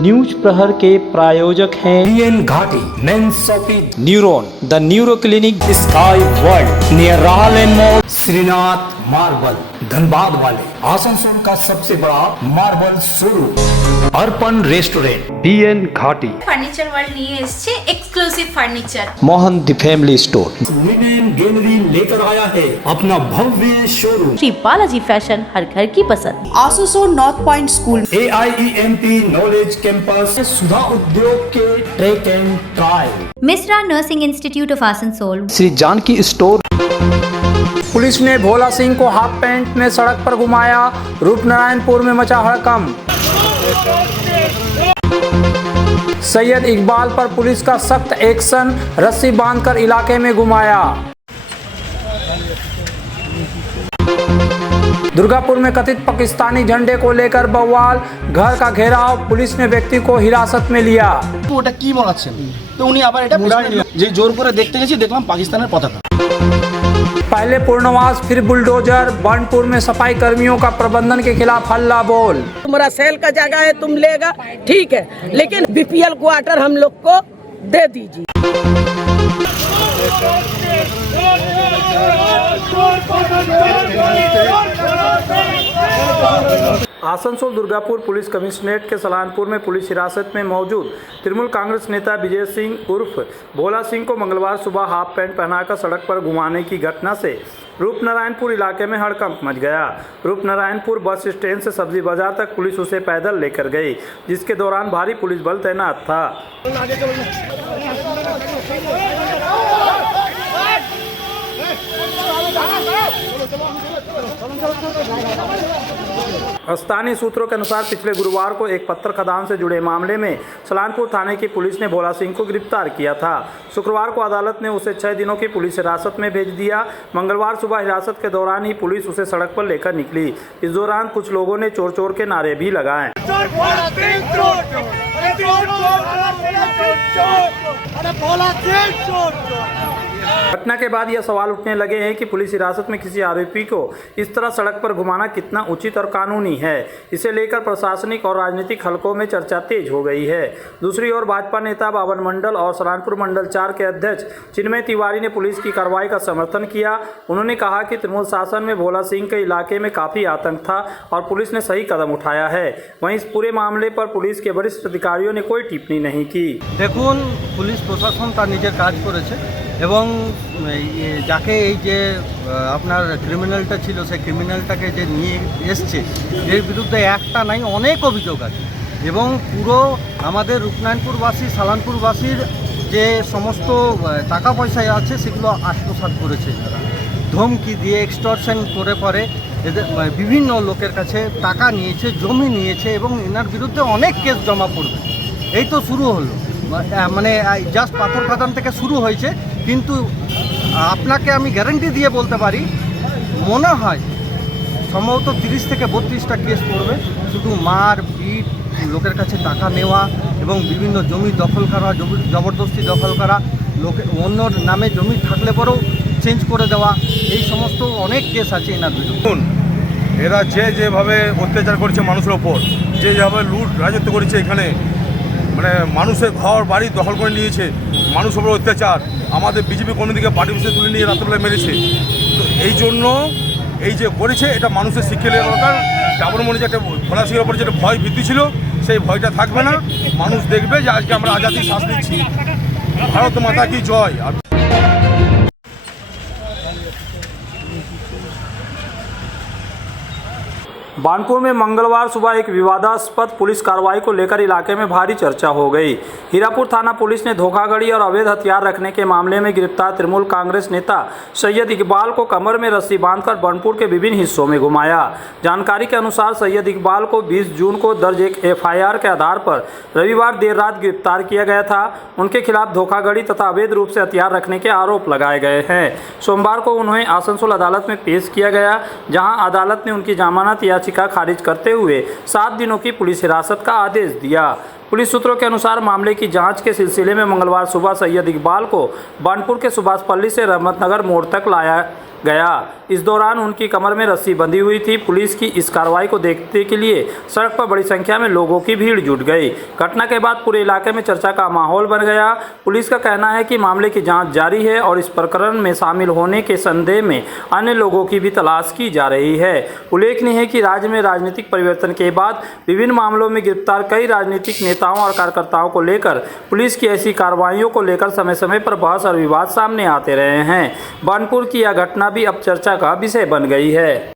News प्रहर के प्रायोजक हैं DN Ghati mains shopping neuron the neuro clinic sky world near Rahal mall Shrinath marble Dhanbad वाले आसनसोल का सबसे बड़ा marble showroom Arpan restaurant DN Ghati furniture world নিয়ে এসেছে exclusive furniture. Mohan the family store women gallery लेकर आया है अपना भव्य शोरूम श्री बालाजी फैशन हर घर की पसंद। आसोसो north point school AIEMP knowledge campus Sudha Udyog के track and trial Mishra nursing institute of Asansol. Shri Janaki store. Police ने भोला सिंह को हाफ पैंट में सड़क पर घुमाया, रूपनारायणपुर में मचा हड़कंप। सैयद इकबाल पर पुलिस का सख्त एक्शन, रस्सी बांधकर इलाके में घुमाया। दुर्गापुर में कथित पाकिस्तानी झंडे को लेकर बवाल, घर का घेराव, पुलिस ने व्यक्ति को हिरासत में लिया। ওটা কি মরাচ্ছেন তো উনি আবার এটা যে জোর করে দেখতে গেছি দেখলাম পাকিস্তানের পতাকা। पहले पूर्णवास फिर बुलडोजर, बानपुर में सफाई कर्मियों का प्रबंधन के खिलाफ हल्ला बोल। तुम्हारा सेल का जगह है, तुम लेगा ठीक है, लेकिन BPL क्वार्टर हम लोग को दे दीजिए। आसनसोल दुर्गापुर पुलिस कमिश्नरेट के सलानपुर में पुलिस हिरासत में मौजूद तृणमूल कांग्रेस नेता विजय सिंह उर्फ भोला सिंह को मंगलवार सुबह हाफ पैंट पहनाकर सड़क पर घुमाने की घटना से रूपनारायणपुर इलाके में हड़कंप मच गया। रूपनारायणपुर बस स्टैंड से सब्जी बाजार तक पुलिस उसे पैदल लेकर गई, जिसके दौरान भारी पुलिस बल तैनात था। स्थानीय सूत्रों के अनुसार पिछले गुरुवार को एक पत्थर खदान से जुड़े मामले में सलानपुर थाने की पुलिस ने भोला सिंह को गिरफ्तार किया था। शुक्रवार को अदालत ने उसे 6 दिनों की पुलिस हिरासत में भेज दिया। मंगलवार सुबह हिरासत के दौरान ही पुलिस उसे सड़क पर लेकर निकली। इस दौरान कुछ लोगों ने चोर चोर के नारे भी लगाए। घटना के बाद यह सवाल उठने लगे हैं कि पुलिस हिरासत में किसी आरोपी को इस तरह सड़क पर घुमाना कितना उचित और कानूनी है। इसे लेकर प्रशासनिक और राजनीतिक हलकों में चर्चा तेज हो गई है। दूसरी ओर भाजपा नेता बावन मंडल और सलानपुर मंडल 4 के अध्यक्ष चिन्मय तिवारी ने पुलिस की कार्रवाई का समर्थन किया। उन्होंने कहा कि तृणमूल शासन में भोला सिंह के इलाके में काफी आतंक था और पुलिस ने सही कदम उठाया है। वहीं इस पूरे मामले पर पुलिस के वरिष्ठ अधिकारियों ने कोई टिप्पणी नहीं की। দেখুন পুলিশ প্রশাসন তার নিজের কাজ করেছে এবং যাকে এই যে আপনার ক্রিমিনালটা ছিল সেই ক্রিমিনালটাকে যে নিয়ে এসছে এর বিরুদ্ধে একটা নাই অনেক অভিযোগ আছে এবং পুরো আমাদের রূপনারায়ণপুরবাসী সালানপুরবাসীর যে সমস্ত টাকা পয়সা আছে সেগুলো আত্মসাৎ করেছে, ধমকি দিয়ে এক্সটর্শন করে পরে এদের বিভিন্ন লোকের কাছে টাকা নিয়েছে, জমি নিয়েছে এবং এনার বিরুদ্ধে অনেক কেস জমা পড়বে। এই তো শুরু হলো, মানে জাস্ট পাথর খাদান থেকে শুরু হয়েছে, কিন্তু আপনাকে আমি গ্যারান্টি দিয়ে বলতে পারি মনে হয় সম্ভবত 30 থেকে 32টা কেস পড়বে। শুধু মার পিট, লোকের কাছে টাকা নেওয়া এবং বিভিন্ন জমি দখল করা, জমি জবরদস্তি দখল করা, লোকে অন্যর নামে জমি থাকলে পরেও চেঞ্জ করে দেওয়া, এই সমস্ত অনেক কেস আছে এনার বিরুদ্ধে। এরা যেভাবে অত্যাচার করেছে মানুষের ওপর, যেভাবে লুট রাজত্ব করেছে, এখানে মানে মানুষের ঘর বাড়ি দখল করে নিয়েছে, মানুষের ওপর অত্যাচার, আমাদের বিজেপি কর্মীদেরকে পার্টি অফিসে তুলে নিয়ে রাত্রেবেলায় মেরেছে। তো এই জন্য এই যে করেছে এটা মানুষের শিক্ষা নেওয়া দরকার। আমার মনে যে একটা ভোলা সিংহের ওপর যেটা ভয় ভীতি ছিল সেই ভয়টা থাকবে না। মানুষ দেখবে যে আজকে আমরা আজাদির শ্বাস নিচ্ছি। ভারত মাতা কি জয়। बानपुर में मंगलवार सुबह एक विवादास्पद पुलिस कार्रवाई को लेकर इलाके में भारी चर्चा हो गई। हीरापुर थाना पुलिस ने धोखाधड़ी और अवैध हथियार रखने के मामले में गिरफ्तार तृणमूल कांग्रेस नेता सैयद इकबाल को कमर में रस्सी बांधकर बानपुर के विभिन्न हिस्सों में घुमाया। जानकारी के अनुसार सैयद इकबाल को 20 जून को दर्ज एक FIR के आधार पर रविवार देर रात गिरफ्तार किया गया था। उनके खिलाफ धोखाधड़ी तथा अवैध रूप से हथियार रखने के आरोप लगाए गए हैं। सोमवार को उन्हें आसनसोल अदालत में पेश किया गया, जहां अदालत ने उनकी जमानत याचिका खारिज करते हुए 7 दिनों की पुलिस हिरासत का आदेश दिया। पुलिस सूत्रों के अनुसार मामले की जांच के सिलसिले में मंगलवार सुबह सैयद इकबाल को बानपुर के सुभाष पल्ली से रहमतनगर मोड़ तक गया। इस दौरान उनकी कमर में रस्सी बंधी हुई थी। पुलिस की इस कार्रवाई को देखने के लिए सड़क पर बड़ी संख्या में लोगों की भीड़ जुट गई। घटना के बाद पूरे इलाके में चर्चा का माहौल बन गया। पुलिस का कहना है कि मामले की जांच जारी है और इस प्रकरण में शामिल होने के संदेह में अन्य लोगों की भी तलाश की जा रही है। उल्लेखनीय है कि राज्य में राजनीतिक परिवर्तन के बाद विभिन्न मामलों में गिरफ्तार कई राजनीतिक नेताओं और कार्यकर्ताओं को लेकर पुलिस की ऐसी कार्रवाइयों को लेकर समय समय पर बहस और विवाद सामने आते रहे हैं। बानपुर की यह घटना भी अब चर्चा का विषय बन गई है।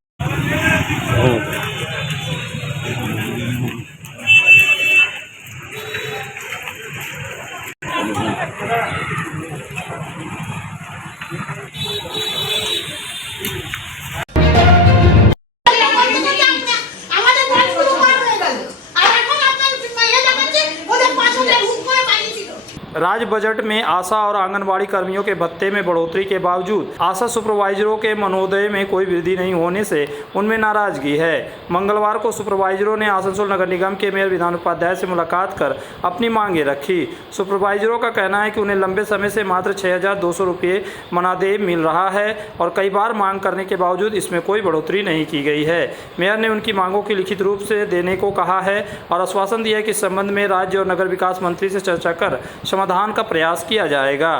राज्य बजट में आशा और आंगनबाड़ी कर्मियों के भत्ते में बढ़ोतरी के बावजूद आशा सुपरवाइजरों के मनोदय में कोई वृद्धि नहीं होने से उनमें नाराजगी है। मंगलवार को सुपरवाइजरों ने आसनसोल नगर निगम के मेयर विधान उपाध्याय से मुलाकात कर अपनी मांगे रखी। सुपरवाइजरों का कहना है कि उन्हें लंबे समय से मात्र 6,200 रुपये मनादेय मिल रहा है और कई बार मांग करने के बावजूद इसमें कोई बढ़ोतरी नहीं की गई है। मेयर ने उनकी मांगों की लिखित रूप से देने को कहा है और आश्वासन दिया है कि इस संबंध में राज्य और नगर विकास मंत्री से चर्चा कर समाधान का प्रयास किया जाएगा।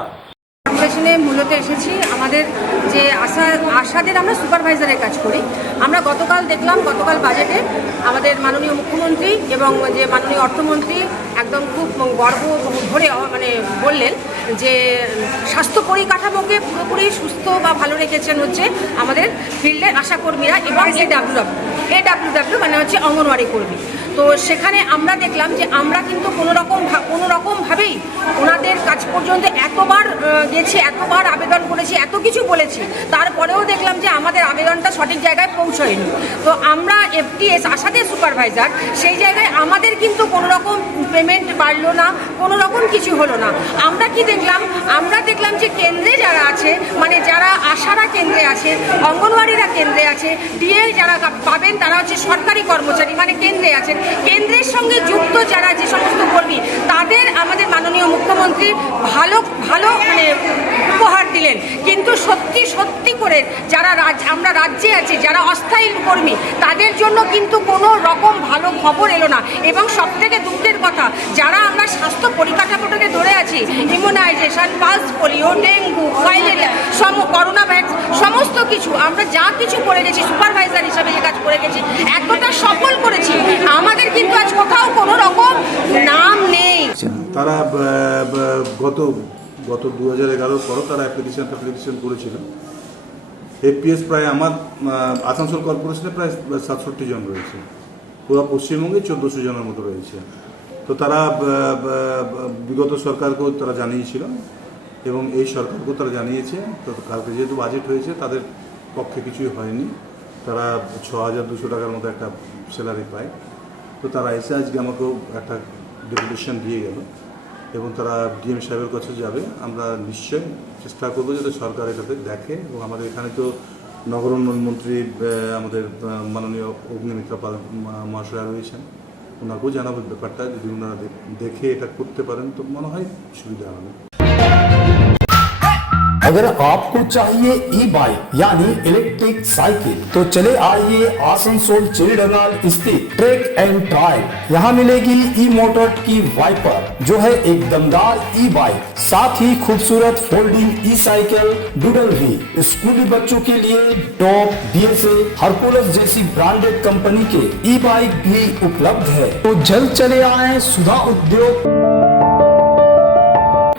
কর্পোরেশনে মূলত এসেছি আমাদের যে আশাদের আমরা সুপারভাইজারের কাজ করি। আমরা গতকাল দেখলাম গতকাল বাজেটে আমাদের মাননীয় মুখ্যমন্ত্রী এবং যে মাননীয় অর্থমন্ত্রী একদম খুব গর্ব ভরে মানে বললেন যে স্বাস্থ্য পরিকাঠামোকে পুরোপুরি সুস্থ বা ভালো রেখেছেন হচ্ছে আমাদের ফিল্ডের আশাকর্মীরা এবং এডাব্লিউডাব্লিউ মানে হচ্ছে অঙ্গনওয়াড়ি কর্মী। তো সেখানে আমরা দেখলাম যে আমরা কিন্তু কোনো রকমভাবেই ওনাদের কাজ পর্যন্ত এতবার গেছি, এতবার আবেদন করেছি, এত কিছু বলেছি, তারপরেও দেখলাম যে আমাদের আবেদনটা সঠিক জায়গায় পৌঁছয়নি। তো আমরা এফটিএস আশাদের সুপারভাইজার সেই জায়গায় আমাদের কিন্তু কোনো রকম পেমেন্ট বাড়লো না, কোনো রকম কিছু হলো না। আমরা কি দেখলাম? আমরা দেখলাম যে কেন্দ্রে যারা আছে মানে যারা আশারা কেন্দ্রে আছে, অঙ্গনওয়াড়িরা কেন্দ্রে আছে, ডিএ যারা পাবেন তারা হচ্ছে সরকারি কর্মচারী মানে কেন্দ্রে আছেন, কেন্দ্রের সঙ্গে যুক্ত যারা যে সমস্ত কর্মী তাদের আমাদের মাননীয় মুখ্যমন্ত্রী ভালো মানে উপহার দিলেন। কিন্তু সত্যি করে যারা আমরা রাজ্যে আছি যারা অস্থায়ী কর্মী তাদের জন্য কিন্তু কোনো রকম ভালো খবর এলো না। এবং সবথেকে দুঃখের কথা যারা আমরা স্বাস্থ্য পরিকাঠামোটাকে ধরে আছি, immunisation, pulse polio, dengue, filaria, corona vax সমস্ত কিছু আমরা যা কিছু করে গেছি সুপারভাইজার হিসাবে যে কাজ করে গেছি এতটা সফল করেছি, আমাদের কিন্তু আজ কোথাও কোনো রকম নাম নেই। তারা গত 2011 পরও তারা অ্যাপ্লিকেশন করেছিল। এপিএস প্রায় আমার আসানসোল কর্পোরেশনে প্রায় 67 জন রয়েছে, পুরো পশ্চিমবঙ্গে 1400 জনের মতো রয়েছে। তো তারা বিগত সরকারকেও তারা জানিয়েছিল এবং এই সরকারকেও তারা জানিয়েছে। তো কালকে যেহেতু বাজেট হয়েছে তাদের পক্ষে কিছুই হয়নি, তারা 6,200 টাকার মতো একটা স্যালারি পায়। তো তারা এসে আজকে আমাকেও একটা ডেপুটেশন দিয়ে গেল এবং তারা ডিএম সাহেবের কাছে যাবে। আমরা নিশ্চয়ই চেষ্টা করবো যাতে সরকার এটাতে দেখে এবং আমাদের এখানে তো নগর উন্নয়ন মন্ত্রী আমাদের মাননীয় অগ্নিমিত্রা মহাশয়া রয়েছেন, ওনাকেও জানাবো ব্যাপারটা। যদি ওনারা দেখে এটা করতে পারেন তো মনে হয় সুবিধা হবে। अगर आपको चाहिए ई बाइक यानी इलेक्ट्रिक साइकिल तो चले आइए आसनसोल चिड़गांव स्थित ट्रैक एंड ट्रायल। यहाँ मिलेगी ई मोटर की वाइपर जो है एक दमदार ई बाइक, साथ ही खूबसूरत फोल्डिंग ई साइकिल डूडल भी। स्कूली बच्चों के लिए टॉप, डीएसए, हरकुलस जैसी ब्रांडेड कंपनी के ई बाइक भी उपलब्ध है। तो जल्द चले आए सुधा उद्योग।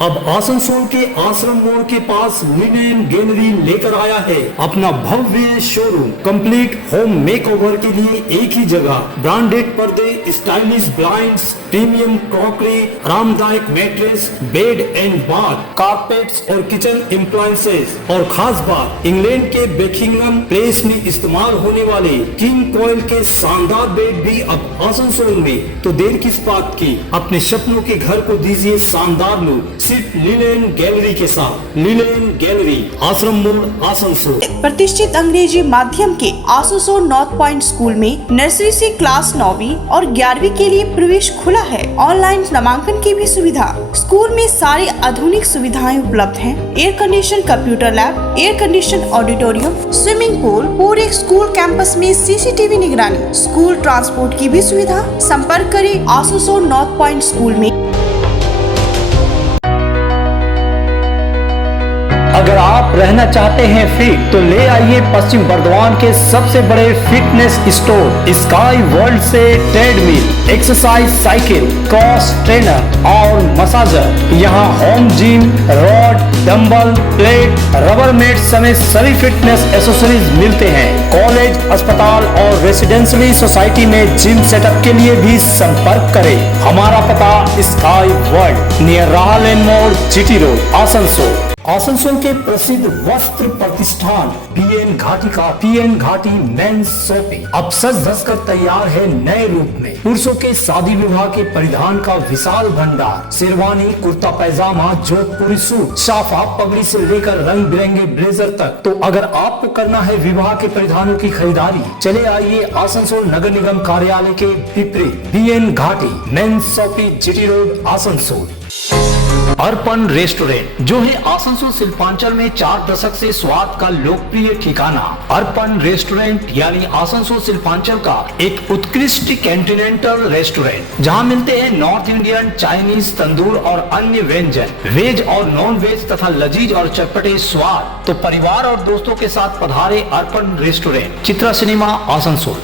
अब आसनसोल के आश्रम मोड़ के पास लिनेन गैलरी लेकर आया है अपना भव्य शोरूम। कंप्लीट होम मेकओवर के लिए एक ही जगह, ब्रांडेड पर्दे, स्टाइलिश ब्लाइंड्स, प्रीमियम क्रॉकरी, आरामदायक mattress, bed and bath, carpets और किचन एप्लायंसेस। और खास बात, इंग्लैंड के बेकिंगम प्लेस में इस्तेमाल होने वाले किंग कॉइल के शानदार बेड भी अब आसनसोल में। तो देर किस बात की, अपने सपनों के घर को दीजिए शानदार लुक। सिर्फ लिनेन गैलरी के साथ। लिनेन गैलरी, आश्रम मोड़, आसनसोल। प्रतिष्ठित अंग्रेजी माध्यम के आसनसोल नॉर्थ पॉइंट स्कूल में नर्सरी से क्लास 9वीं और 11वीं के लिए प्रवेश खुला है। ऑनलाइन नामांकन की भी सुविधा। स्कूल में सारी आधुनिक सुविधाएं उपलब्ध हैं। Air condition computer lab, air condition auditorium, swimming pool, पूरे स्कूल कैंपस में सीसीटीवी निगरानी, स्कूल ट्रांसपोर्ट की भी सुविधा। संपर्क करें आसनसोल नॉर्थ पॉइंट स्कूल में। अगर आप रहना चाहते हैं फिट तो ले आइए पश्चिम बर्दवान के सबसे बड़े फिटनेस स्टोर स्काई वर्ल्ड से treadmill, exercise cycle, cross trainer और मसाजर। यहाँ home gym, rod, dumbbell, plate, rubber mat समेत सभी फिटनेस एसेसरीज मिलते हैं। कॉलेज, अस्पताल और रेसिडेंशियली सोसाइटी में जिम सेटअप के लिए भी संपर्क करें। हमारा पता स्काई वर्ल्ड, नियर राहलेन मोड़, जीटी रोड, आसनसोल। आसनसोल के प्रसिद्ध वस्त्र प्रतिष्ठान पीएन घाटी का पीएन घाटी मेंस शॉपिंग अब सज धज कर तैयार है नए रूप में। पुरुषों के शादी विवाह के परिधान का विशाल भंडार, शेरवानी, कुर्ता पैजामा, जोधपुरी सूट, साफा, पगड़ी से लेकर रंग बिरंगे ब्लेजर तक। तो अगर आपको करना है विवाह के परिधानों की खरीदारी, चले आइए आसनसोल नगर निगम कार्यालय के विपरीत PN Ghati mains shopping, GT road, Asansol. Arpan restaurant जो है आसनसोल शिल्पांचल में 4 दशक से स्वाद का लोकप्रिय ठिकाना। अर्पण रेस्टोरेंट यानी आसनसोल शिल्पांचल का एक उत्कृष्ट कॉन्टिनेंटल रेस्टोरेंट जहां मिलते हैं नॉर्थ इंडियन, चाइनीज, तंदूर और अन्य व्यंजन, वेज और नॉन वेज तथा लजीज और चटपटे स्वाद। तो परिवार और दोस्तों के साथ पधारे अर्पण रेस्टोरेंट, चित्रा सिनेमा, आसनसोल।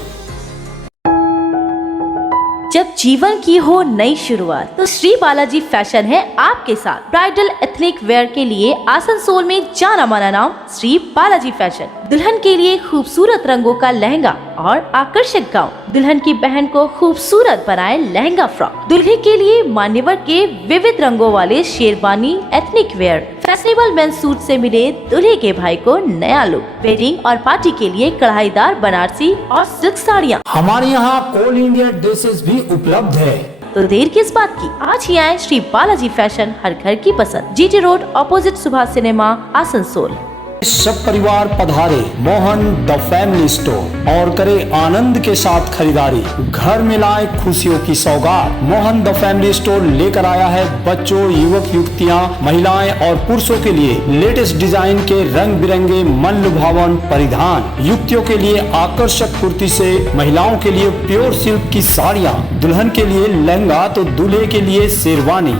जब जीवन की हो नई शुरुआत तो श्री बालाजी फैशन है आपके साथ। ब्राइडल एथनिक वेयर के लिए आसनसोल में जाना माना नाम श्री बालाजी फैशन। दुल्हन के लिए खूबसूरत रंगों का लहंगा और आकर्षक गाउन, दुल्हन की बहन को खूबसूरत बनाए लहंगा फ्रॉक, दुल्हे के लिए मान्यवर के विविध रंगों वाले sherwani, ethnic wear, fashionable men's suit से मिले दूल्हे के भाई को नया लुक, वेडिंग और पार्टी के लिए कढ़ाईदार बनारसी और सिल्क साड़ियाँ। हमारे यहाँ ऑल इंडिया ड्रेसेस भी उपलब्ध है। तो देर किस बात की, आज ही आए श्री बालाजी फैशन, हर घर की पसंद, GT road, opposite Subhash cinema, Asansol. सब परिवार पधारे मोहन द फैमिली स्टोर और करे आनंद के साथ खरीदारी। घर में लाए खुशियों की सौगात। मोहन द फैमिली स्टोर लेकर आया है बच्चों, युवक युवतियां, महिलाएं और पुरुषों के लिए लेटेस्ट डिजाइन के रंग बिरंगे मन लुभावन परिधान। युवतियों के लिए आकर्षक कुर्ती से महिलाओं के लिए प्योर सिल्क की साड़ियाँ, दुल्हन के लिए लहंगा तो दूल्हे के लिए sherwani.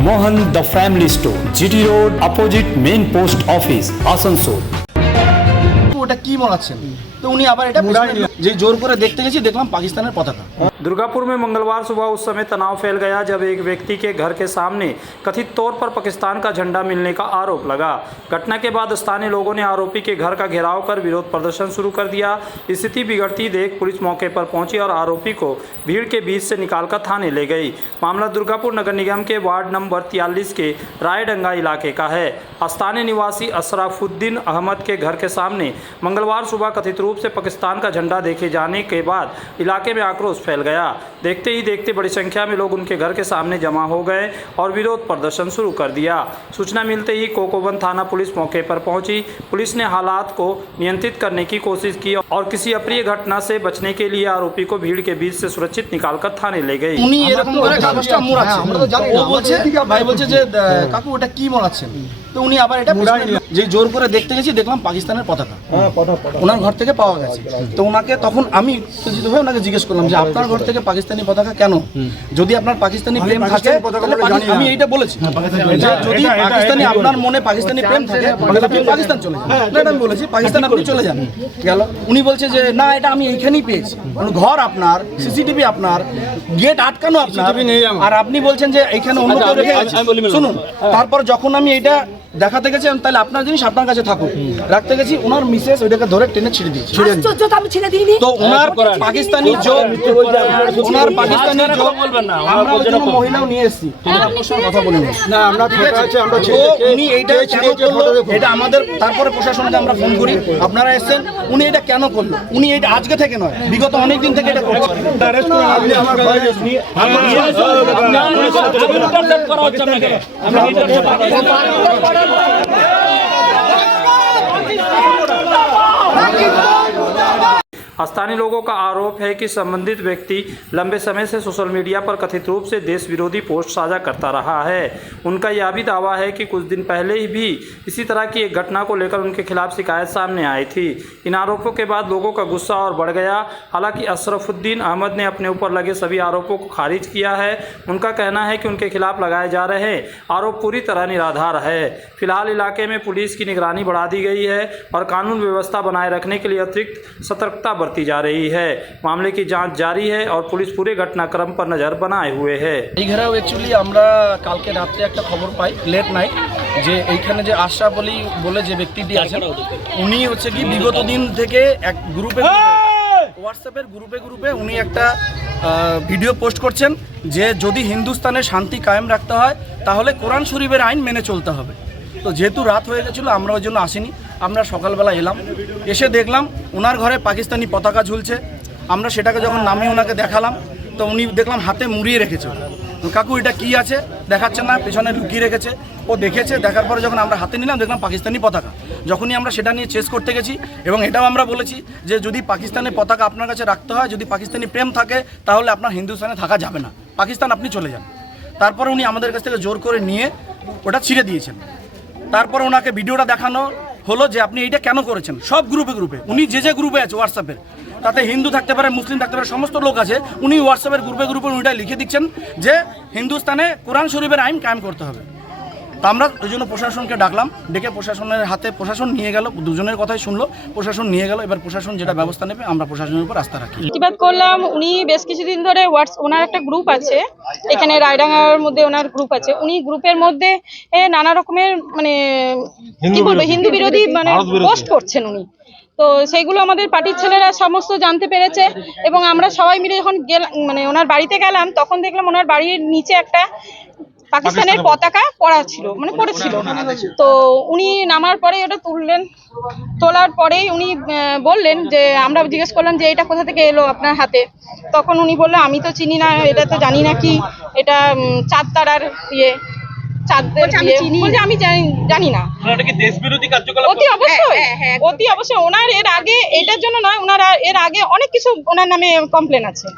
Mohan the family store, GT road, opposite main post office, Asansol. ওটা কি মনে তো উনি আবার এটা যে জোর করে দেখতে গেছি দেখলাম পাকিস্তানের পতাকা। दुर्गापुर में मंगलवार सुबह उस समय तनाव फैल गया जब एक व्यक्ति के घर के सामने कथित तौर पर पाकिस्तान का झंडा मिलने का आरोप लगा। घटना के बाद स्थानीय लोगों ने आरोपी के घर का घेराव कर विरोध प्रदर्शन शुरू कर दिया। स्थिति बिगड़ती देख पुलिस मौके पर पहुंची और आरोपी को भीड़ के बीच से निकालकर थाने ले गई। मामला दुर्गापुर नगर निगम के वार्ड नंबर 43 के रायडंगा इलाके का है। स्थानीय निवासी अशराफुद्दीन अहमद के घर के सामने मंगलवार सुबह कथित रूप से पाकिस्तान का झंडा देखे जाने के बाद इलाके में आक्रोश फैल गया। देखते ही देखते बड़ी संख्या में लोग उनके घर के सामने जमा हो गए और विरोध प्रदर्शन शुरू कर दिया। सूचना मिलते ही कोकोबन थाना पुलिस मौके पर पहुंची। पुलिस ने हालात को नियंत्रित करने की कोशिश की और किसी अप्रिय घटना से बचने के लिए आरोपी को भीड़ के बीच से सुरक्षित निकालकर थाने ले गई। উনি এরকম করে কাগজটা মোড়াচ্ছেন, আমরা তো জানি না। ও বলছে ভাই বলছে যে কাকু ওটা কি মোড়াচ্ছেন, তো উনি আবার এটা যে জোর করে দেখতে গেছি দেখলাম পাকিস্তানের পতাকা ওনার ঘর থেকে পাওয়া গেছে। তো ওনাকে তখন আমি উত্তেজিত হয়ে ওনাকে জিজ্ঞেস করলাম যে আপনার ঘর থেকে পাকিস্তানি পতাকা কেন? যদি আপনার পাকিস্তানি প্রেম থাকে তাহলে আমি এইটা বলেছি যে যদি পাকিস্তানি আপনার মনে পাকিস্তানি প্রেম থাকে তাহলে আপনি পাকিস্তান চলে যান। না এটা আমি বলেছি পাকিস্তান আপনি চলে যান। গেল উনি বলছে যে না এটা আমি এইখানেই পেয়েছি, ঘর আপনার, সিসিটিভি আপনার, গেট আটকানো আপনার, আর আপনি বলছেন যে এইখানে অন্য কেউ রেখে গেছে। শুনুন, তারপর যখন আমি এটা দেখাতে গেছে, তাহলে আপনার জিনিস আপনার কাছে থাকুক, রাখতে গেছি। ওনার মিসেস ওইটাকে ধরে টেনে ছিঁড়ে দিয়েছে। তো ওনার পাকিস্তানি যোগ, ওনার পাকিস্তানি যোগ, আমরা ওই জন্য মহিলাও নিয়ে এসেছি, কথা বলি না আমরা, ঠিক আছে আমরা উনি এইটা কেন করলো এটা আমাদের, তারপরে প্রশাসনকে আমরা ফোন করি, আপনারা এসেছেন, উনি এটা কেন করলো, উনি এটা আজকে থেকে নয়, বিগত অনেক দিন থেকে এটা করছে। स्थानीय लोगों का आरोप है कि संबंधित व्यक्ति लंबे समय से सोशल मीडिया पर कथित रूप से देश विरोधी पोस्ट साझा करता रहा है। उनका यह भी दावा है कि कुछ दिन पहले ही भी इसी तरह की एक घटना को लेकर उनके खिलाफ शिकायत सामने आई थी। इन आरोपों के बाद लोगों का गुस्सा और बढ़ गया। हालांकि अशरफुद्दीन अहमद ने अपने ऊपर लगे सभी आरोपों को खारिज किया है। उनका कहना है कि उनके खिलाफ लगाए जा रहे आरोप पूरी तरह निराधार है। फिलहाल इलाके में पुलिस की निगरानी बढ़ा दी गई है और कानून व्यवस्था बनाए रखने के लिए अतिरिक्त सतर्कता बरती जा रही है। मामले की जांच जारी है और पुलिस पूरे घटनाक्रम पर नजर बनाए हुए है। এইখানেও অ্যাকচুয়ালি আমরা কালকে রাত্রে একটা খবর পাই লেট নাইট, যে এইখানে যে আশরাফ আলী বলে যে ব্যক্তিটি আছেন, উনি হচ্ছে কি বিগত দিন থেকে এক গ্রুপে, হোয়াটসঅ্যাপের গ্রুপে উনি একটা ভিডিও পোস্ট করছেন যে যদি হিন্দুস্তানের শান্তি কায়েম রাখতে হয় তাহলে কোরআন শরীফের আইন মেনে চলতে হবে। তো যেহেতু রাত হয়ে গেছিলো আমরা ওই জন্য আসিনি, আমরা সকালবেলা এলাম, এসে দেখলাম ওনার ঘরে পাকিস্তানি পতাকা ঝুলছে। আমরা সেটাকে যখন নামিয়ে ওনাকে দেখালাম তো উনি দেখলাম হাতে মুড়িয়ে রেখেছে। কাকু এটা কি আছে, দেখাচ্ছে না, পেছনে লুকিয়ে রেখেছে। ও দেখেছে, দেখার পরে যখন আমরা হাতে নিলাম দেখলাম পাকিস্তানি পতাকা। যখনই আমরা সেটা নিয়ে চেস করতে গেছি এবং এটাও আমরা বলেছি যে যদি পাকিস্তানের পতাকা আপনার কাছে রাখতে হয়, যদি পাকিস্তানি প্রেম থাকে তাহলে আপনার হিন্দুস্তানে থাকা যাবে না, পাকিস্তান আপনি চলে যান। তারপরে উনি আমাদের কাছ থেকে জোর করে নিয়ে ওটা ছিঁড়ে দিয়েছেন। তারপর ওনাকে ভিডিওটা দেখানো হলো যে আপনি এইটা কেন করেছেন। সব গ্রুপে উনি যে গ্রুপে আছে হোয়াটসঅ্যাপের, তাতে হিন্দু থাকতে পারে, মুসলিম থাকতে পারে, সমস্ত লোক আছে, উনি হোয়াটসঅ্যাপের গ্রুপে উনিটা লিখে দিচ্ছেন যে হিন্দুস্তানে কোরআন শরীফের আইন কায়েম করতে হবে। তো আমরা ওই জন্য প্রশাসনকে ডাকলাম, ডেকে প্রশাসনের হাতে প্রশাসন নিয়ে গেল, দুজনের কথাই শুনলো, প্রশাসন নিয়ে গেল। এবার প্রশাসন যেটা ব্যবস্থা নেবে আমরা প্রশাসনের উপর আস্থা রাখি। প্রতিবাদ করলাম, উনি বেশ কিছুদিন ধরে ওনার একটা গ্রুপ আছে এখানে রায়ডাঙ্গার মধ্যে, ওনার গ্রুপ আছে, উনি গ্রুপের মধ্যে নানা রকমের মানে কি বলবো হিন্দু বিরোধী মানে পোস্ট করছেন উনি। তো সেইগুলো আমাদের পার্টির ছেলেরা সমস্ত জানতে পেরেছে এবং আমরা সবাই মিলে যখন মানে ওনার বাড়িতে গেলাম তখন দেখলাম ওনার বাড়ির নিচে একটা পাকিস্তানের পতাকা পড়েছিল। তো উনি নামার পরে ওটা তোলার পরেই উনি বললেন যে, আমরা জিজ্ঞেস করলাম যে এটা কোথা থেকে এলো আপনার হাতে, তখন উনি বললো আমি তো চিনি না, এটা তো জানি না কি, এটা চাঁদ তারার আমি জানি না। অতি অবশ্যই ওনার এর আগে এটার জন্য নয়, ওনার এর আগে অনেক কিছু ওনার নামে কমপ্লেন আছে।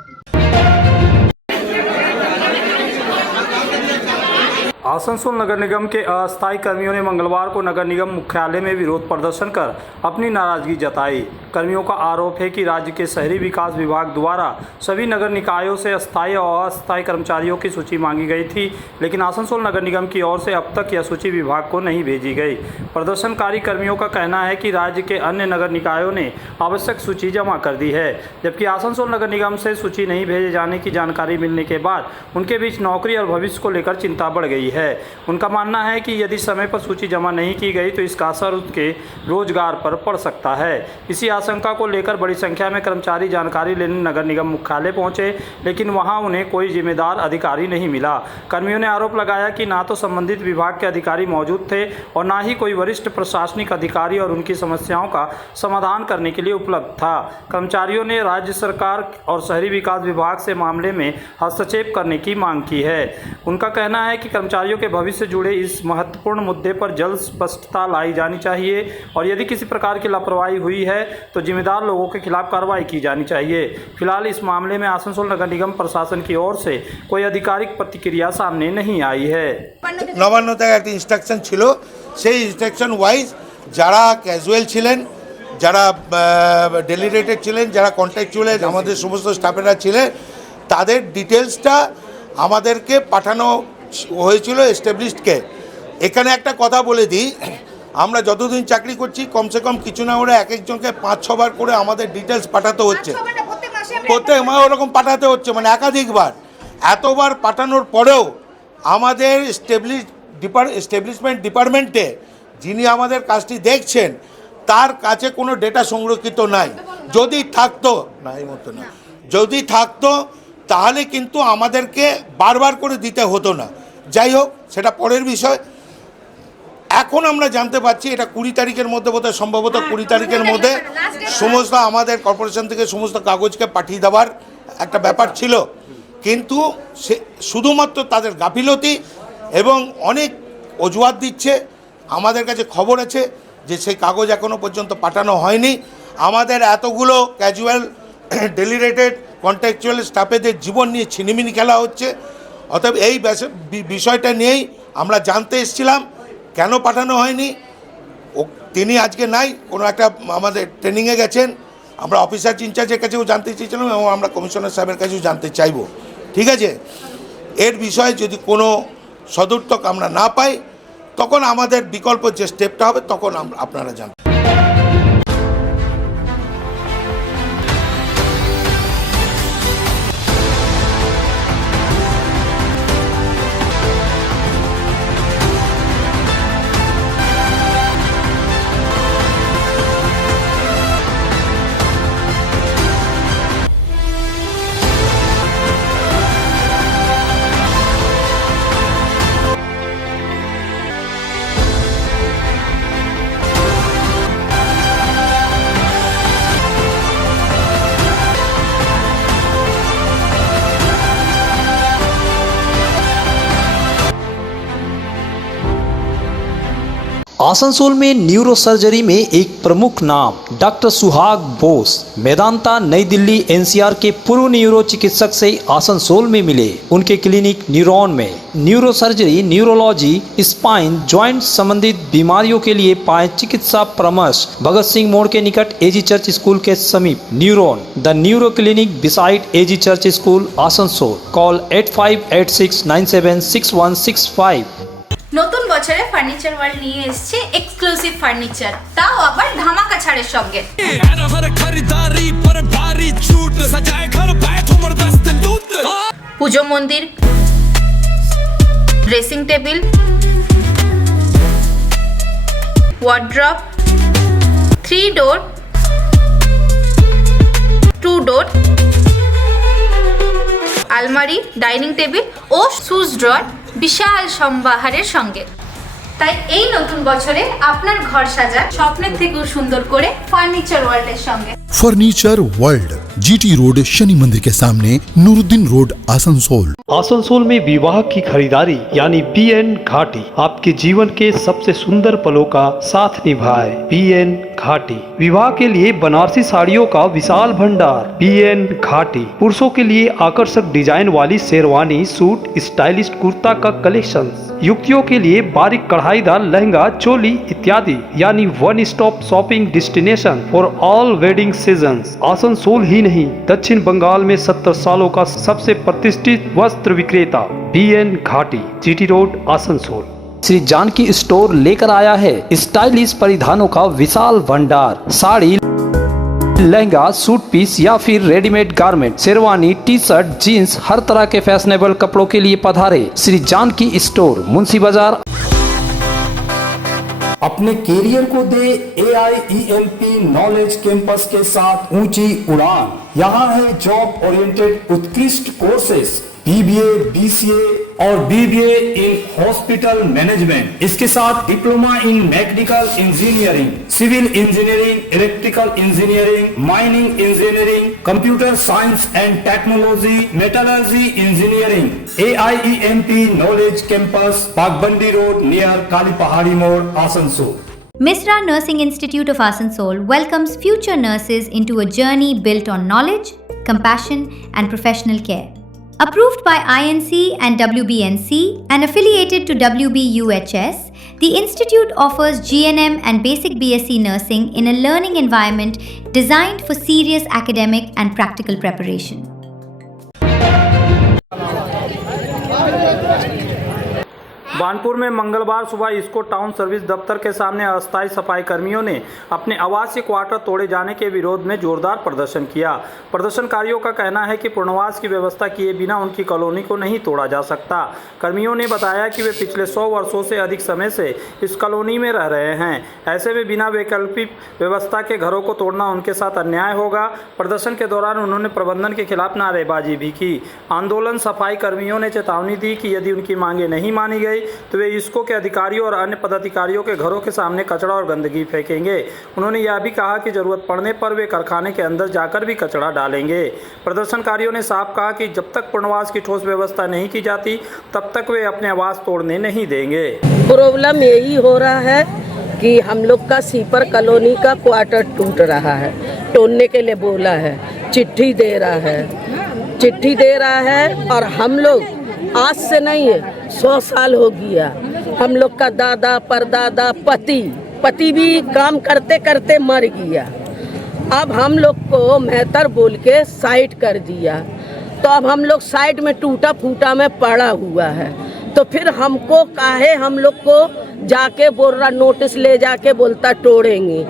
आसनसोल नगर निगम के अस्थायी कर्मियों ने मंगलवार को नगर निगम मुख्यालय में विरोध प्रदर्शन कर अपनी नाराजगी जताई। कर्मियों का आरोप है कि राज्य के शहरी विकास विभाग द्वारा सभी नगर निकायों से अस्थायी और अस्थायी कर्मचारियों की सूची मांगी गई थी, लेकिन आसनसोल नगर निगम की ओर से अब तक यह सूची विभाग को नहीं भेजी गई। प्रदर्शनकारी कर्मियों का कहना है कि राज्य के अन्य नगर निकायों ने आवश्यक सूची जमा कर दी है, जबकि आसनसोल नगर निगम से सूची नहीं भेजे जाने की जानकारी मिलने के बाद उनके बीच नौकरी और भविष्य को लेकर चिंता बढ़ गई है। उनका मानना है कि यदि समय पर सूची जमा नहीं की गई तो इसका असर उनके रोजगार पर पड़ सकता है। इसी आशंका को लेकर बड़ी संख्या में कर्मचारी जानकारी लेने नगर निगम मुख्यालय पहुंचे, लेकिन वहां उन्हें कोई जिम्मेदार अधिकारी नहीं मिला। कर्मियों ने आरोप लगाया कि ना तो संबंधित विभाग के अधिकारी मौजूद थे और ना ही कोई वरिष्ठ प्रशासनिक अधिकारी और उनकी समस्याओं का समाधान करने के लिए उपलब्ध था। कर्मचारियों ने राज्य सरकार और शहरी विकास विभाग से मामले में हस्तक्षेप करने की मांग की है। उनका कहना है कि कर्मचारियों के भविष्य से जुड़े इस महत्वपूर्ण मुद्दे पर जल्द स्पष्टता लाई जानी चाहिए और यदि किसी प्रकार की लापरवाही हुई है तो जिम्मेदार लोगों के खिलाफ कार्रवाई की जानी चाहिए। फिलहाल इस मामले में आसनसोल नगर निगम प्रशासन की ओर से कोई आधिकारिक प्रतिक्रिया सामने नहीं आई है। নবান্ন থেকে একটা ইনস্ট্রাকশন ছিল, সেই ইনস্ট্রাকশন ওয়াইজ যারা ক্যাজুয়াল ছিলেন, যারা ডেলিগেটেড ছিলেন, যারা কন্ট্রাকচুয়াল আমাদের সমস্ত স্টাফেরা ছিলেন, তাদের ডিটেলসটা আমাদেরকে পাঠানো হয়েছিল এস্টাবলিশডকে। এখানে একটা কথা বলে দিই, আমরা যতদিন চাকরি করছি কমসে কম কিছু না হলে এক একজনকে 5-6 বার করে আমাদের ডিটেলস পাঠাতে হচ্ছে, প্রত্যেক মাসে ওরকম পাঠাতে হচ্ছে, মানে একাধিকবার। এতবার পাঠানোর পরেও আমাদের এস্টাবলিশ এস্টাবলিশমেন্ট ডিপার্টমেন্টে যিনি আমাদের কাজটি দেখছেন তার কাছে কোনো ডেটা সংরক্ষিত নাই। যদি থাকতো না এই মতো না, যদি থাকতো তাহলে কিন্তু আমাদেরকে বারবার করে দিতে হতো না। যাই হোক, সেটা পরের বিষয়। এখন আমরা জানতে পারছি এটা 20 তারিখের মধ্যে বোধহয়, সম্ভবত 20 তারিখের মধ্যে সমস্ত আমাদের কর্পোরেশন থেকে সমস্ত কাগজকে পাঠিয়ে দেওয়ার একটা ব্যাপার ছিল, কিন্তু সে শুধুমাত্র তাদের গাফিলতি এবং অনেক অজুহাত দিচ্ছে। আমাদের কাছে খবর আছে যে সেই কাগজ এখনও পর্যন্ত পাঠানো হয়নি। আমাদের এতগুলো ক্যাজুয়াল ডেলিরেটেড কন্ট্রাকচুয়াল স্টাফেদের জীবন নিয়ে ছিনিমিনি খেলা হচ্ছে। অতএব এই বিষয়টা নিয়েই আমরা জানতে এসেছিলাম কেন পাঠানো হয়নি। তিনি আজকে নাই, কোনো একটা আমাদের ট্রেনিংয়ে গেছেন। আমরা অফিসার ইনচার্জের কাছেও জানতে চেয়েছিলাম এবং আমরা কমিশনার সাহেবের কাছেও জানতে চাইব। ঠিক আছে, এর বিষয়ে যদি কোনো সদুত্তর আমরা না পাই তখন আমাদের বিকল্প যে স্টেপটা হবে তখন আপনারা জানবেন। आसनसोल में न्यूरो सर्जरी में एक प्रमुख नाम डॉक्टर सुहाग बोस मेदांता नई दिल्ली एनसीआर के पूर्व न्यूरो चिकित्सक से आसनसोल में मिले। उनके क्लिनिक न्यूरॉन में neuro surgery, neurology, spine, joint संबंधित बीमारियों के लिए पाए चिकित्सा परामर्श। भगत सिंह मोड़ के निकट एजी चर्च स्कूल के समीप neuron, the neuro clinic beside AG church school, Asansol. Call 8586976165। নতুন বছরে ফার্নিচার ওয়ার্ল্ড নিয়ে এসেছে এক্সক্লুসিভ ফার্নিচার, তাও আবার ধামাকা ছাড়ের সঙ্গে। পুজো মন্দির, ড্রেসিং টেবিল, ওয়ার্ড্রপ, 3 ডোর, 2 ডোর, আলমারি, ডাইনিং টেবিল ও শুজ ড্রয়ার বিশাল সম্ভারের সঙ্গে। তাই এই নতুন বছরে আপনার ঘর সাজান স্বপ্নের থেকেও সুন্দর করে ফার্নিচার ওয়ার্ল্ডের সঙ্গে। Furniture world, GT road, Shani मंदिर के सामने, नूरुद्दीन रोड, आसनसोल। आसनसोल में विवाह की खरीदारी यानी BN घाटी आपके जीवन के सबसे सुंदर पलों का साथ निभाए। BN घाटी विवाह के लिए बनारसी साड़ियों का विशाल भंडार। BN घाटी पुरुषों के लिए आकर्षक डिजाइन वाली शेरवानी, सूट, स्टाइलिश कुर्ता का कलेक्शन। युवतियों के लिए बारीक कढ़ाईदार लहंगा, चोली इत्यादि, यानी one stop shopping destination for all wedding seasons. Asansol ही नहीं, दक्षिण बंगाल में 70 सालों का सबसे प्रतिष्ठित वस्त्र विक्रेता BN Ghati, GT road, Asansol. Shri Janaki store लेकर आया है स्टाइलिश परिधानों का विशाल भंडार। साड़ी, लहंगा, सूट पीस या फिर readymade garment, sherwani, T shirt, jeans, हर तरह के फैशनेबल कपड़ों के लिए पधारे श्री जानकी स्टोर, मुंशी बाजार। अपने कैरियर को दे AIEMP नॉलेज कैंपस के साथ ऊंची उड़ान। यहाँ है जॉब ओरिएंटेड उत्कृष्ट कोर्सेज, BBA, BCA और BBA इन हॉस्पिटल मैनेजमेंट। इसके साथ diploma in mechanical engineering, civil engineering, electrical engineering, mining engineering, computer science and technology, metallurgy engineering. AIEMP knowledge campus, Bagbandi road near Kali Pahari Mor, Asansol. Misra Nursing Institute of Asansol welcomes future nurses into a journey built on knowledge, compassion and professional care. Approved by INC and WBNC and affiliated to WBUHS, the institute offers GNM and basic BSc nursing in a learning environment designed for serious academic and practical preparation. Banpur में मंगलवार सुबह इसको town service दफ्तर के सामने अस्थायी सफाई कर्मियों ने अपने आवासीय क्वार्टर तोड़े जाने के विरोध में जोरदार प्रदर्शन किया। प्रदर्शनकारियों का कहना है कि पुनर्वास की व्यवस्था किए बिना उनकी कॉलोनी को नहीं तोड़ा जा सकता। कर्मियों ने बताया कि वे पिछले 100 वर्षों से अधिक समय से इस कॉलोनी में रह रहे हैं। ऐसे में बिना वैकल्पिक व्यवस्था के घरों को तोड़ना उनके साथ अन्याय होगा। प्रदर्शन के दौरान उन्होंने प्रबंधन के खिलाफ नारेबाजी भी की। आंदोलन सफाई कर्मियों ने चेतावनी दी कि यदि उनकी मांगे नहीं मानी गई तो वे इसको के अधिकारियों और अन्य पदाधिकारियों के घरों के सामने कचरा और गंदगी फेंकेंगे। उन्होंने यह भी कहा कि जरूरत पड़ने पर वे कारखाने के अंदर जाकर भी कचरा डालेंगे। प्रदर्शनकारियों ने साफ कहा कि जब तक पुनर्वास की ठोस व्यवस्था नहीं की जाती तब तक वे अपने आवास तोड़ने नहीं देंगे। प्रॉब्लम यही हो रहा है कि हम लोग का सीपर कॉलोनी का क्वार्टर टूट रहा है, तोड़ने के लिए बोला है, चिट्ठी दे रहा है और हम लोग आज से नहीं है 100 साल हो गया। हम लोग का दादा परदादा पति भी काम करते करते मर गया। अब हम लोग को मेहतर बोल के साइड कर दिया, तो अब हम लोग साइड में टूटा फूटा में पड़ा हुआ है। तो फिर हमको काहे हम लोग को जाके बोल रहा नोटिस ले जाके बोलता तोड़ेंगे,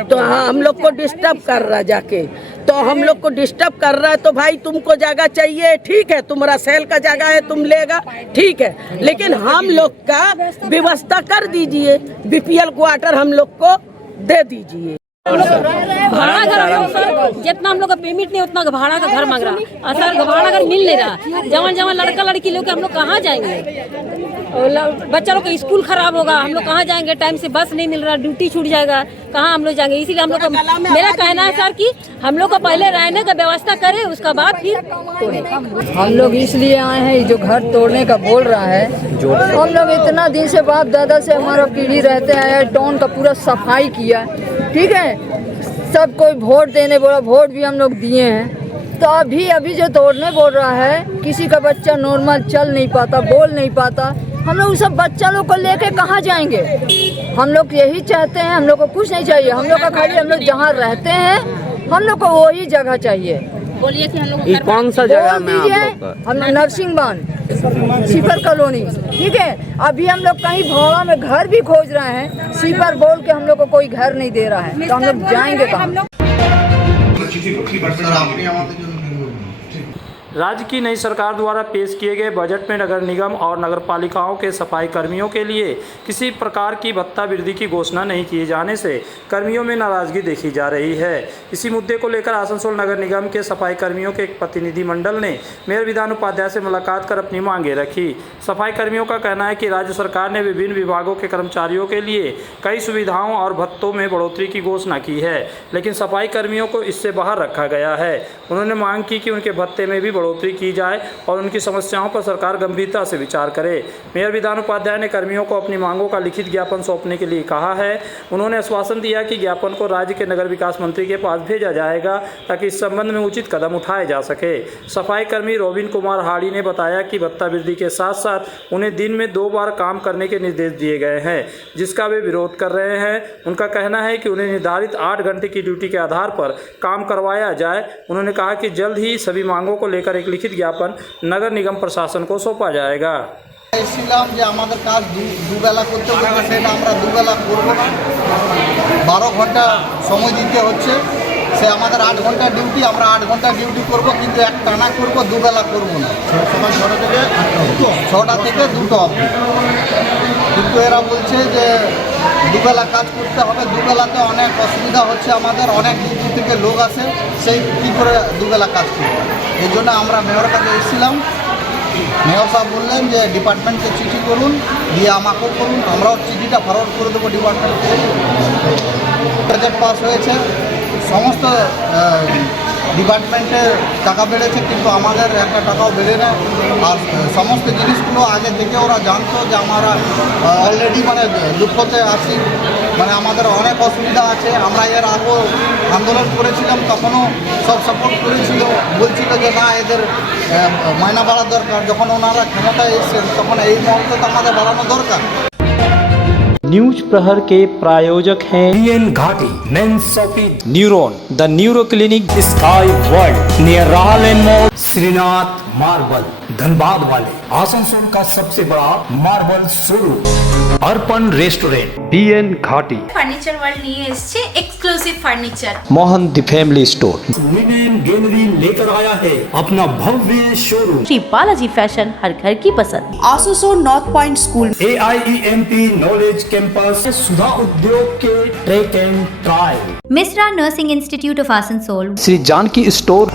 तो हाँ हम लोग को डिस्टर्ब कर रहा जाके, तो हम लोग को डिस्टर्ब कर रहा है। तो भाई तुमको जगह चाहिए, ठीक है, तुम्हारा सेल का जगह है, तुम लेगा, ठीक है, लेकिन हम लोग का व्यवस्था कर दीजिए, बीपीएल क्वार्टर हम लोग को दे दीजिए। भाड़ा घर सर, जितना हम लोग का पेमेंट नहीं उतना भाड़ा का घर मांग रहा और सर भाड़ा घर मिल नहीं रहा। जवान लड़का लड़की लोग हम लोग कहाँ जाएंगे? बच्चा लोग का स्कूल खराब होगा, हम लोग कहाँ जाएंगे? टाइम से बस नहीं मिल रहा, ड्यूटी छूट जाएगा, कहाँ हम लोग जाएंगे? इसीलिए हम लोग का मेरा कहना है सर कि हम लोग को पहले रहने का व्यवस्था करें, उसका बाद फिर तोड़े। हम लोग इसलिए आए हैं जो घर तोड़ने का बोल रहा है। हम लोग इतना दिन से बाप दादा से हमारा पीढ़ी रहते आए, टाउन का पूरा सफाई किया, ठीक है, सब कोई वोट देने बोला, वोट भी हम लोग दिए हैं। तो अभी जो तोड़ने बोल रहा है, किसी का बच्चा नॉर्मल चल नहीं पाता, बोल नहीं पाता, हम लोग सब बच्चा लोग को लेके कहाँ जाएंगे? हम लोग यही चाहते हैं, हम लोग को कुछ नहीं चाहिए, हम लोग का खाली हम लोग जहाँ रहते हैं हम लोग को वही जगह चाहिए। बोलिए कि हम लोग कौन सा जगह में हम नरसिंह बान सीपर कॉलोनी, ठीक है। अभी हम लोग कहीं भाड़ा में घर भी खोज रहे हैं, सीपर बोल के हम लोग को कोई घर नहीं दे रहा है, तो हम लोग जाएंगे कहाँ? राज्य की नई सरकार द्वारा पेश किए गए बजट में नगर निगम और नगर पालिकाओं के सफाई कर्मियों के लिए किसी प्रकार की भत्ता वृद्धि की घोषणा नहीं किए जाने से कर्मियों में नाराजगी देखी जा रही है। इसी मुद्दे को लेकर आसनसोल नगर निगम के सफाई कर्मियों के एक प्रतिनिधिमंडल ने मेयर विधान उपाध्याय से मुलाकात कर अपनी मांगें रखी। सफाई कर्मियों का कहना है कि राज्य सरकार ने विभिन्न विभागों के कर्मचारियों के लिए कई सुविधाओं और भत्तों में बढ़ोतरी की घोषणा की है, लेकिन सफाई कर्मियों को इससे बाहर रखा गया है। उन्होंने मांग की कि उनके भत्ते में भी बढ़ोतरी की जाए और उनकी समस्याओं पर सरकार गंभीरता से विचार करे। मेयर विधान उपाध्याय ने कर्मियों को अपनी मांगों का लिखित ज्ञापन सौंपने के लिए कहा है। उन्होंने आश्वासन दिया कि ज्ञापन को राज्य के नगर विकास मंत्री के पास भेजा जाएगा ताकि इस संबंध में उचित कदम उठाए जा सके। सफाई कर्मी रोबिन कुमार हाड़ी ने बताया कि भत्ता वृद्धि के साथ साथ उन्हें दिन में 2 बार काम करने के निर्देश दिए गए हैं, जिसका वे विरोध कर रहे हैं। उनका कहना है कि उन्हें निर्धारित 8 घंटे की ड्यूटी के आधार पर काम करवाया जाए। उन्होंने कहा कि जल्द ही सभी मांगों को लेकर एक लिखित ज्ञापन नगर निगम प्रशासन को सौंपा जाएगा। এসেছিলাম যে আমাদের কাজ দুবেলা করতে বলছে, সেটা আমরা দুবেলা করব না, 12 ঘন্টা সময় দিতে হচ্ছে। সে আমাদের 8 ঘন্টা ডিউটি, আমরা 8 ঘন্টা ডিউটি করব, কিন্তু এক টানা করব, দুবেলা করব না, সকাল 6টা থেকে 2টা অবধি। কিন্তু এরা বলছে যে দুবেলা কাজ করতে হবে, দুবেলাতে অনেক অসুবিধা হচ্ছে আমাদের, অনেক দূর থেকে লোক আসে, সেই কী করে দুবেলা কাজ করবে। এই জন্য আমরা মেয়রের কাছে এসেছিলাম। মেয়র সাহেব বললেন যে ডিপার্টমেন্টকে চিঠি করুন, দিয়ে আমাকেও করুন, আমরাও চিঠিটা ফরওয়ার্ড করে দেবো ডিপার্টমেন্টকে। বাজেট পাস হয়েছে, সমস্ত ডিপার্টমেন্টে টাকা বেড়েছে, কিন্তু আমাদের একটা টাকাও বেড়ে না। আর সমস্ত জিনিসগুলো আগে থেকে ওরা জানতো যে আমরা অলরেডি মানে দুঃখতে আছি, মানে আমাদের অনেক অসুবিধা আছে। আমরা এর আগেও আন্দোলন করেছিলাম, তখনও সব সাপোর্ট করেছিল, বলছিল যে না এদের মাইনা বাড়া দরকার। যখন ওনারা ক্ষমতায় এসেছেন তখন এই মুহূর্তে তো আমাদের বাড়ানো দরকার। न्यूज प्रहर के प्रायोजक हैं BN Ghati, mains shopping, neuron, the neuro clinic, sky world near Rahal and Mor, Shrinath marble, Dhanbad वाले, आसनसोल का सबसे बड़ा marble showroom, Arpan restaurant, BN Ghati, furniture world নিয়ে এসেছে exclusive furniture. Mohan the family store, women gallery लेकर आया है अपना भव्य शोरूम, श्री बालाजी फैशन, हर घर की पसंद। Asansol north point school, AIEMP knowledge campus, Sudha Udyog के track and trial, Misra Nursing Institute of Asansol, Shri Janaki store,